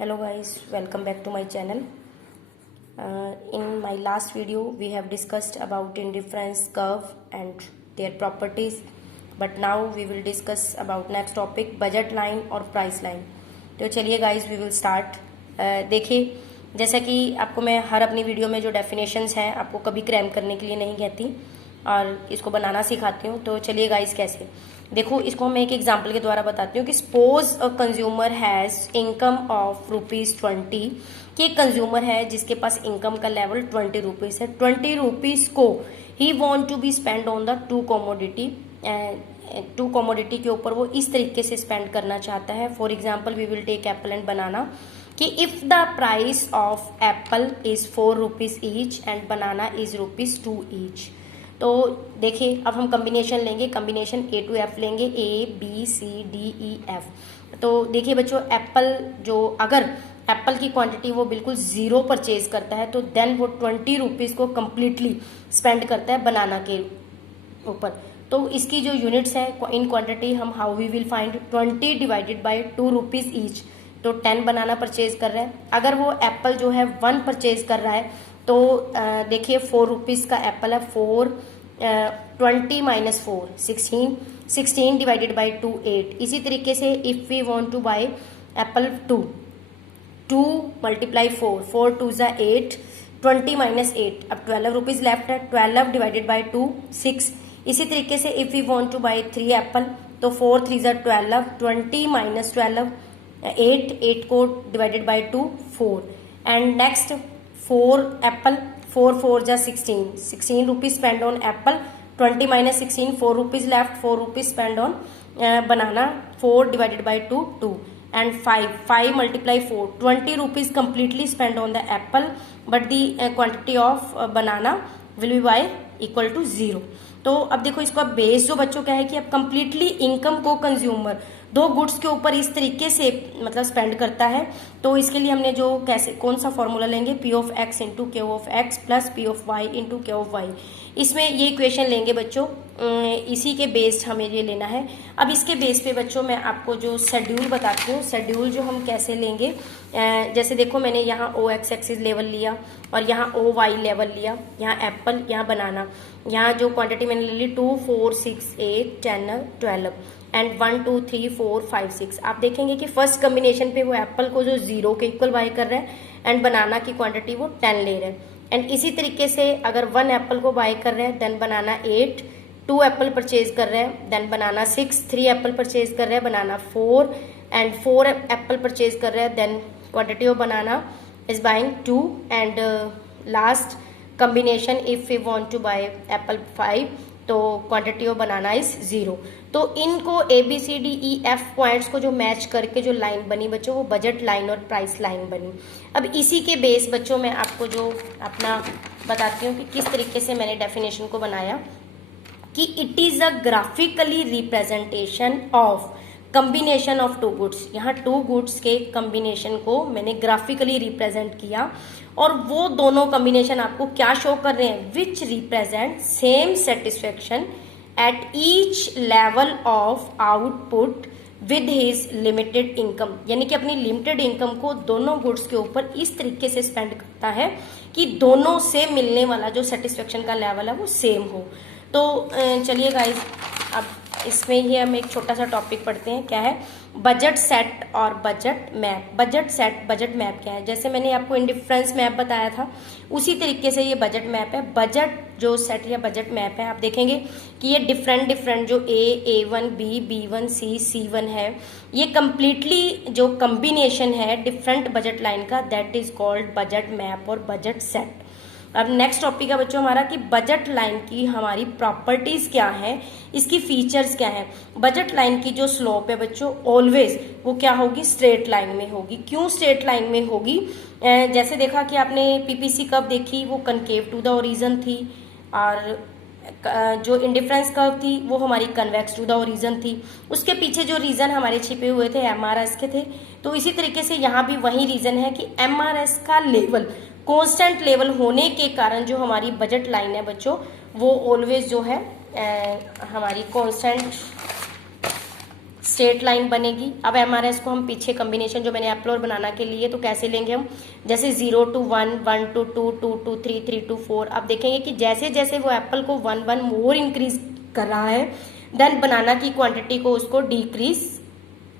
Hello guys, welcome back to my channel. In my last video we have discussed about indifference curve and their properties, but now we will discuss about next topic budget line और price line. तो चलिए guys we will start. देखिए जैसा कि आपको मैं हर अपनी video में जो डेफिनेशंस हैं आपको कभी क्रैम करने के लिए नहीं कहती और इसको बनाना सिखाती हूँ. तो चलिए गाइस कैसे देखो, इसको मैं एक एग्जांपल के द्वारा बताती हूँ कि suppose a consumer has income of ₹20 कि एक कंज्यूमर है जिसके पास इनकम का लेवल ₹20 है. ₹20 को ही want to be spend on the two commodity के ऊपर वो इस तरीके से स्पेंड करना चाहता है. For example we will take apple and banana कि if the price of apple is ₹4 each and banana is ₹2 each. तो देखिए अब हम कम्बिनेशन लेंगे, कम्बिनेशन A to F लेंगे, A B C D E F. तो देखिए बच्चों, एप्पल जो अगर एप्पल की क्वांटिटी वो बिल्कुल ज़ीरो परचेज करता है तो देन वो ₹20 को कम्प्लीटली स्पेंड करता है बनाना के ऊपर. तो इसकी जो यूनिट्स है इन क्वांटिटी हम how we will find 20 divided by ₹2 each. तो 10 बनाना परचेज कर रहा है. अगर वो एप्पल जो है 1 परचेज कर रहा है तो देखिए ₹4 का एप्पल है. 20 माइनस 4 16 डिवाइडेड बाई 2 8. इसी तरीके से if we want to buy apple 2 multiply 4 2 ज़ा 8 20 माइनस 8. अब ₹12 लेफ्ट है. 12 डिवाइडेड बाई 2 6. इसी तरीके से if we want to buy 3 apple तो 4 3 ज़ा 12 20 माइनस 12 8 को divided by 2 4. And next 4 Apple 4 4 जा 16 rupees spend on Apple. 20 minus 16 ₹4 left. ₹4 spend on banana. 4 divided by 2 2. And 5 multiply 4 ₹20 completely spent on the apple but the quantity of banana will be by equal to 0. तो अब देखो इसको अब base जो बच्चों का है कि अब कंप्लीटली इनकम को कंज्यूमर दो गुड्स के ऊपर इस तरीके से मतलब स्पेंड करता है. तो इसके लिए हमने जो कैसे कौन सा फॉर्मूला लेंगे, P of X into Q of X plus P of Y into Q of Y. इसमें ये इक्वेशन लेंगे बच्चों, इसी के बेस्ड हमें ये लेना है. अब इसके बेस पे बच्चों मैं आपको जो शेड्यूल बताती हूँ, शेड्यूल जो हम कैसे लेंगे. जैसे देखो मैंने यहाँ OX एक्सिस लेवल लिया और यहाँ OY लेवल लिया, यहाँ एप्पल, यहाँ बनाना. यहाँ जो क्वांटिटी मैंने ले ली 2 4 6 8 10 12 एंड 1 2 3 4 5 6. आप देखेंगे कि फर्स्ट कम्बिनेशन पे वो एप्पल को जो 0 के इक्वल बाय कर रहा है एंड बनाना की क्वांटिटी वो 10 ले रहा है. एंड इसी तरीके से अगर 1 एप्पल को बाय कर रहे हैं देन बनाना 8, 2 एप्पल परचेज कर रहे हैं देन बनाना 6, 3 एप्पल परचेज कर रहे हैं बनाना 4 एंड 4 एप्पल परचेज कर रहे हैं then quantity of banana is buying 2 and last combination if we want to buy apple 5 तो क्वांटिटी ऑफ बनाना इज 0. तो इनको ABCDEF पॉइंट्स को जो मैच करके जो लाइन बनी बच्चों वो बजट लाइन और प्राइस लाइन बनी. अब इसी के बेस बच्चों मैं आपको जो अपना बताती हूँ कि किस तरीके से मैंने डेफिनेशन को बनाया कि it is a graphically representation of combination of 2 goods. यहाँ 2 गुड्स के कम्बिनेशन को मैंने ग्राफिकली रिप्रेजेंट किया और वो दोनों कम्बिनेशन आपको क्या शो कर रहे हैं, which represent same satisfaction at each level of output with his limited income. यानी कि अपनी लिमिटेड इनकम को दोनों गुड्स के ऊपर इस तरीके से स्पेंड करता है कि दोनों से मिलने वाला जो सेटिस्फेक्शन का लेवल है वो सेम हो. तो चलिए गाइज अब इसमें ही हम एक छोटा सा टॉपिक पढ़ते हैं. क्या है बजट सेट और budget map. Budget set budget map क्या है, जैसे मैंने आपको इंडिफरेंस मैप बताया था उसी तरीके से ये बजट मैप है. बजट जो सेट या बजट मैप है आप देखेंगे कि ये डिफरेंट जो A1 B B1 C1 है, ये कम्प्लीटली जो कम्बिनेशन है डिफरेंट बजट लाइन का that is called budget map और बजट सेट. अब नेक्स्ट टॉपिक है बच्चों हमारा कि बजट लाइन की हमारी प्रॉपर्टीज क्या है, इसकी फीचर्स क्या है. बजट लाइन की जो स्लोप है बच्चों ऑलवेज वो क्या होगी, स्ट्रेट लाइन में होगी. क्यों स्ट्रेट लाइन में होगी, जैसे देखा कि आपने PPC कर्व देखी वो कनकेव टू द ओरिजिन थी और जो इंडिफरेंस कर्व थी वो हमारी कन्वेक्स टू द ओरिजिन थी. उसके पीछे जो रीजन हमारे छिपे हुए थे MRS के थे. तो इसी तरीके से यहाँ भी वही रीजन है कि MRS का लेवल कांस्टेंट लेवल होने के कारण जो हमारी बजट लाइन है बच्चों वो ऑलवेज जो है हमारी कांस्टेंट स्ट्रेट लाइन बनेगी। अब MRS को हम पीछे कॉम्बिनेशन जो मैंने एप्पल और बनाना के लिए, तो कैसे लेंगे हम, जैसे 0 to 1, 1 to 2, 2 to 3, 3 to 4। अब देखेंगे कि जैसे जैसे वो एप्पल को 1 मोर इंक्रीज कर रहा है, देन बनाना की क्वांटिटी को उसको डिक्रीज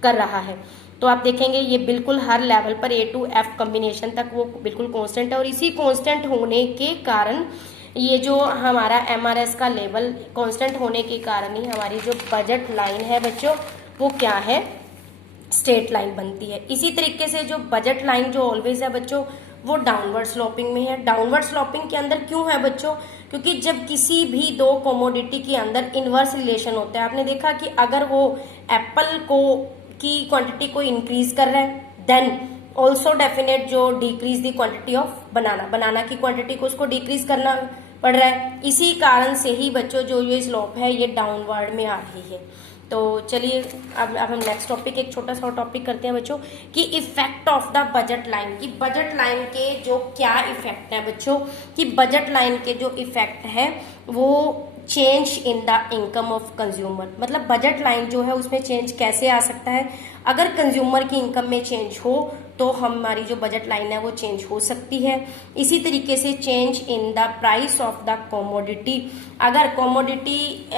कर रहा है। तो आप देखेंगे ये बिल्कुल हर लेवल पर A to F कॉम्बिनेशन तक वो बिल्कुल कांस्टेंट है, और इसी कांस्टेंट होने के कारण ये जो हमारा MRS का लेवल कांस्टेंट होने के कारण ही हमारी जो बजट लाइन है बच्चों वो क्या है, स्ट्रेट लाइन बनती है। इसी तरीके से जो बजट लाइन जो ऑलवेज है बच्चों वो डाउनवर्ड स्लोपिंग में है। डाउनवर्ड स्लोपिंग के अंदर क्यों है बच्चों, क्योंकि जब किसी भी दो कमोडिटी के अंदर इनवर्स रिलेशन होता है, आपने देखा कि अगर वो एप्पल को की क्वांटिटी को इंक्रीज कर रहा है, देन ऑल्सो डेफिनेट जो डिक्रीज द क्वांटिटी ऑफ बनाना की क्वांटिटी को उसको डिक्रीज करना पड़ रहा है। इसी कारण से ही बच्चों जो ये स्लोप है ये डाउनवर्ड में आ रही है। तो चलिए अब हम नेक्स्ट टॉपिक, एक छोटा सा टॉपिक करते हैं बच्चों कि effect of the budget line, की बजट लाइन के जो क्या इफेक्ट है बच्चों, कि बजट लाइन के जो इफेक्ट है वो change in the income of consumer. मतलब बजट लाइन जो है उसमें चेंज कैसे आ सकता है, अगर कंज्यूमर की इनकम में चेंज हो तो हमारी जो बजट लाइन है वो चेंज हो सकती है। इसी तरीके से change in the price of the commodity, अगर कमोडिटी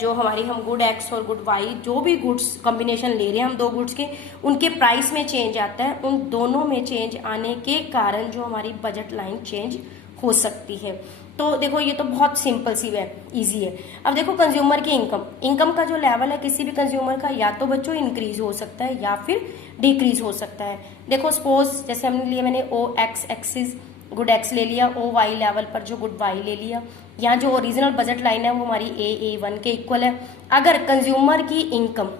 जो हमारी हम गुड एक्स और गुड वाई जो भी गुड्स कॉम्बिनेशन ले रहे हैं हम दो गुड्स के, उनके प्राइस में चेंज आता है, उन दोनों में चेंज आने के कारण जो हमारी बजट लाइन चेंज हो सकती है। तो देखो ये तो बहुत सिंपल सी है, इजी है। अब देखो कंज्यूमर की इनकम का जो लेवल है किसी भी कंज्यूमर का या तो बच्चों इंक्रीज हो सकता है या फिर डिक्रीज हो सकता है। देखो सपोज जैसे हमने लिए, मैंने ओ एक्स एक्सिस गुड एक्स ले लिया, ओ वाई लेवल पर जो गुड वाई ले लिया। यहाँ जो ओरिजिनल बजट लाइन है वो हमारी A1 के इक्वल है। अगर कंज्यूमर की इनकम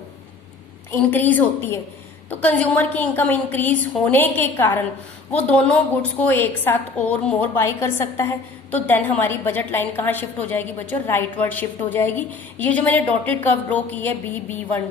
इंक्रीज होती है तो कंज्यूमर की इनकम इंक्रीज होने के कारण वो दोनों गुड्स को एक साथ और मोर बाई कर सकता है। तो देन हमारी बजट लाइन कहाँ शिफ्ट हो जाएगी बच्चों, राइटवर्ड शिफ्ट हो जाएगी। ये जो मैंने डॉटेड कर्व ड्रॉ की है B1,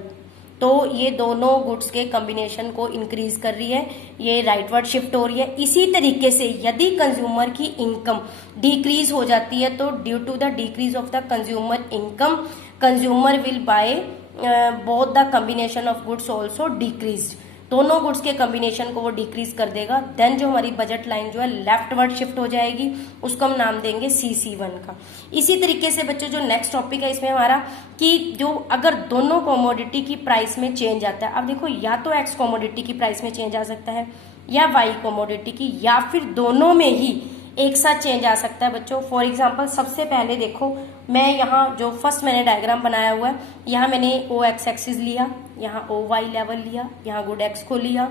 तो ये दोनों गुड्स के कॉम्बिनेशन को इंक्रीज कर रही है, ये राइटवर्ड शिफ्ट हो रही है। इसी तरीके से यदि कंज्यूमर की इनकम डिक्रीज हो जाती है तो due to the decrease of the consumer income, consumer will buy both the combination of goods also decrease, दोनों गुड्स के कॉम्बिनेशन को वो डिक्रीज कर देगा। देन जो हमारी बजट लाइन जो है लेफ्टवर्ड शिफ्ट हो जाएगी, उसको हम नाम देंगे CC1 का। इसी तरीके से बच्चों जो नेक्स्ट टॉपिक है इसमें हमारा कि जो अगर दोनों कमोडिटी की प्राइस में चेंज आता है, अब देखो या तो एक्स कमोडिटी की प्राइस में चेंज आ सकता है या वाई कमोडिटी की, या फिर दोनों में ही एक साथ चेंज आ सकता है बच्चों। फॉर एग्जाम्पल सबसे पहले देखो मैं यहाँ जो फर्स्ट मैंने डायग्राम बनाया हुआ है, यहाँ मैंने ओ एक्स एक्सिस लिया, यहाँ ओ वाई लेवल लिया, यहाँ गुड एक्स को लिया,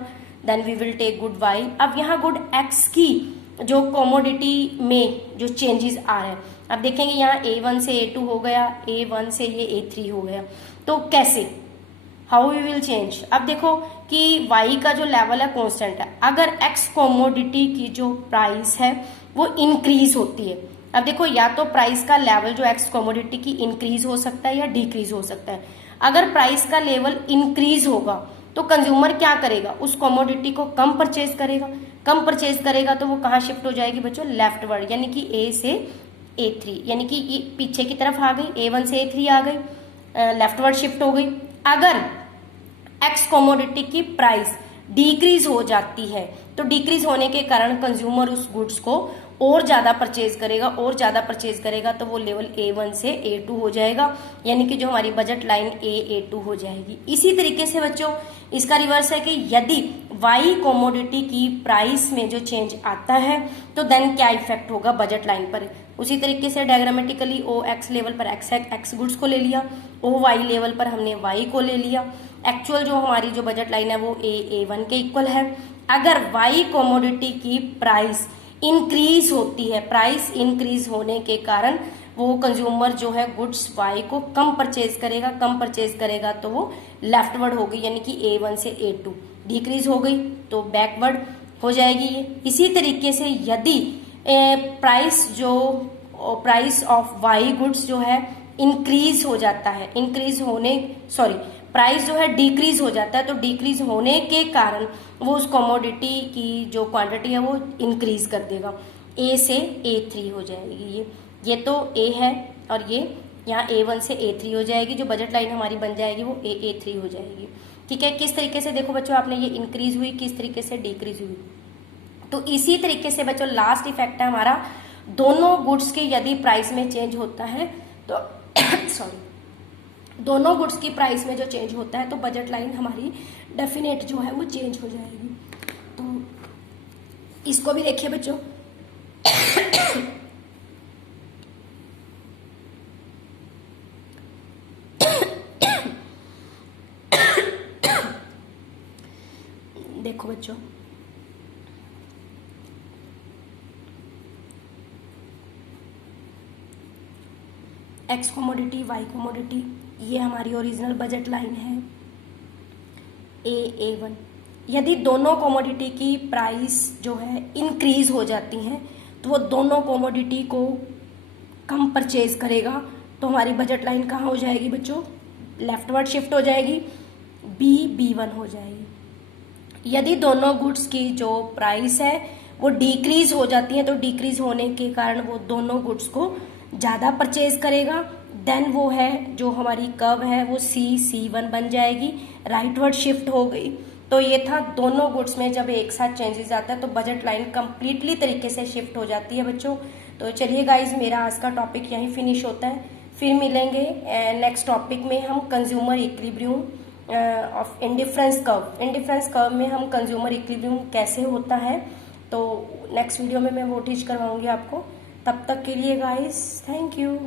then we will take good Y. अब यहाँ गुड एक्स की जो कमोडिटी में जो चेंजेस आ रहे हैं, अब देखेंगे यहाँ A1 से A2 हो गया, A1 से ये A3 हो गया। तो कैसे, हाउ वी विल चेंज। अब देखो कि y का जो लेवल है कांस्टेंट है, अगर x कमोडिटी की जो प्राइस है वो इंक्रीज होती है, अब देखो या तो प्राइस का लेवल जो x कमोडिटी की इंक्रीज हो सकता है या डिक्रीज हो सकता है। अगर प्राइस का लेवल इंक्रीज होगा तो कंज्यूमर क्या करेगा, उस कमोडिटी को कम परचेज करेगा, कम परचेज करेगा तो वो कहाँ शिफ्ट हो जाएगी बच्चों, लेफ्टवर्ड, यानी कि A से A3, यानी कि ये पीछे की तरफ आ गई, A1 से A3 आ गई, लेफ्टवर्ड शिफ्ट हो गई। अगर एक्स कमोडिटी की प्राइस डिक्रीज हो जाती है तो डिक्रीज होने के कारण कंज्यूमर उस गुड्स को और ज्यादा परचेज करेगा, और ज्यादा परचेज करेगा तो वो लेवल A1 से A2 हो जाएगा, यानी कि जो हमारी बजट लाइन A2 हो जाएगी। इसी तरीके से बच्चों इसका रिवर्स है कि यदि Y कमोडिटी की प्राइस में जो चेंज आता है तो देन क्या इफेक्ट होगा बजट लाइन पर। उसी तरीके से डायग्रामेटिकली ओ एक्स लेवल पर एक्स गुड्स को ले लिया, ओ वाई लेवल पर हमने वाई को ले लिया। एक्चुअल जो हमारी जो बजट लाइन है वो A1 के इक्वल है। अगर वाई कमोडिटी की प्राइस इंक्रीज होती है, प्राइस इंक्रीज होने के कारण वो कंज्यूमर जो है गुड्स वाई को कम परचेज करेगा, कम परचेज करेगा तो वो लेफ्टवर्ड हो गई, यानी कि A1 से A2 डिक्रीज हो गई तो बैकवर्ड हो जाएगी ये। इसी तरीके से यदि प्राइस ऑफ वाई गुड्स जो है इंक्रीज हो जाता है, प्राइस जो है डिक्रीज हो जाता है, तो डिक्रीज होने के कारण वो उस कमोडिटी की जो क्वांटिटी है वो इंक्रीज कर देगा, A से A3 हो जाएगी। ये तो A है और ये यहाँ A1 से A3 हो जाएगी, जो बजट लाइन हमारी बन जाएगी वो A3 हो जाएगी। ठीक है, किस तरीके से देखो बच्चों आपने ये इंक्रीज हुई, किस तरीके से डिक्रीज हुई। तो इसी तरीके से बच्चों लास्ट इफेक्ट है हमारा, दोनों गुड्स की यदि प्राइस में चेंज होता है तो सॉरी, दोनों गुड्स की प्राइस में जो चेंज होता है तो बजट लाइन हमारी डेफिनेट जो है वो चेंज हो जाएगी। तो इसको भी देखिए बच्चों, देखो बच्चों एक्स कमोडिटी, वाई कमोडिटी, ये हमारी ओरिजिनल बजट लाइन है A1। यदि दोनों कमोडिटी की प्राइस जो है इंक्रीज हो जाती हैं तो वो दोनों कमोडिटी को कम परचेज करेगा, तो हमारी बजट लाइन कहाँ हो जाएगी बच्चों, लेफ्टवर्ड शिफ्ट हो जाएगी, B1 हो जाएगी। यदि दोनों गुड्स की जो प्राइस है वो डिक्रीज हो जाती है तो डिक्रीज होने के कारण वो दोनों गुड्स को ज़्यादा परचेज करेगा, देन वो है जो हमारी कर्व है वो C1 बन जाएगी, राइटवर्ड शिफ्ट हो गई। तो ये था दोनों गुड्स में जब एक साथ चेंजेस आता है तो बजट लाइन कंप्लीटली तरीके से शिफ्ट हो जाती है बच्चों। तो चलिए गाइज, मेरा आज का टॉपिक यहीं फिनिश होता है, फिर मिलेंगे नेक्स्ट टॉपिक में। हम consumer equilibrium of indifference curve में हम कंज्यूमर इक्विलिब्रियम कैसे होता है तो नेक्स्ट वीडियो में मैं वो टीच करवाऊंगी आपको। तब तक के लिए गाइस, थैंक यू।